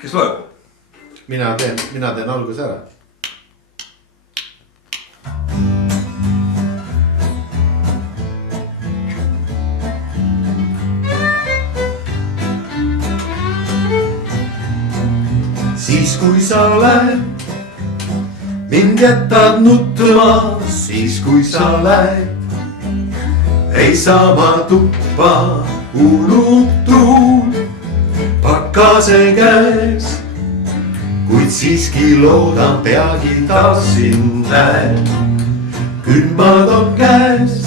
kes loeb? mina teen alguse ära. siis kui sa lähed, mind jätad nutma, siis kui sa lähed, ei saa ma tuppa, ulub tuul pakase käes. kuid siiski loodan peagi taas sind näen. külmad on käes,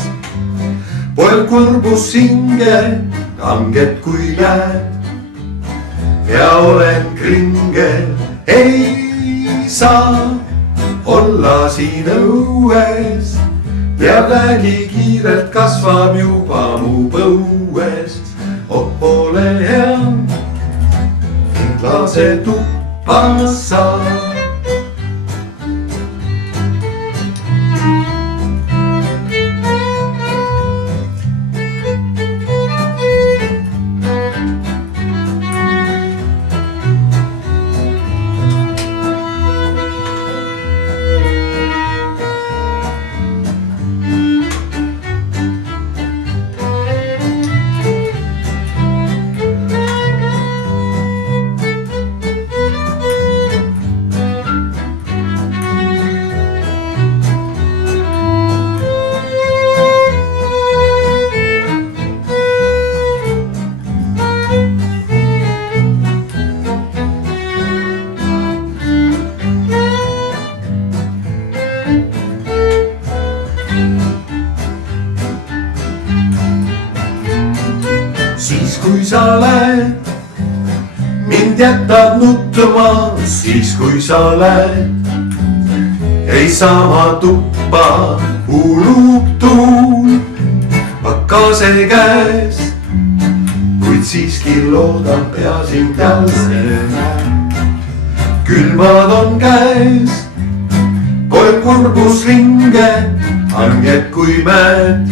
poeg kurbus hinge, kanged kui jääd. ja olen kringel, ei saa olla siin õues. ja väli kiirelt kasvab juba mu põuest. ole hea, lase tuppa sa. siis kui sa lähed, mind jätad nutma, siis kui sa lähed, ei saa ma tuppa, ulub tuul pakase käes. kuid siiski loodan pea sind jälle näen. külmad on käes, poeg kurbus ringe, hanged kui mäed.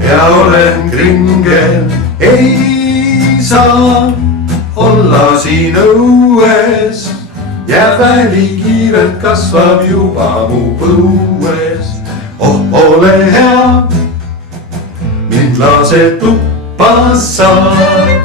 ja olen kringel, ei saa olla siin õues. ja väli kiirelt kasvab juba mu põuest. ole hea, mind lase tuppa sa.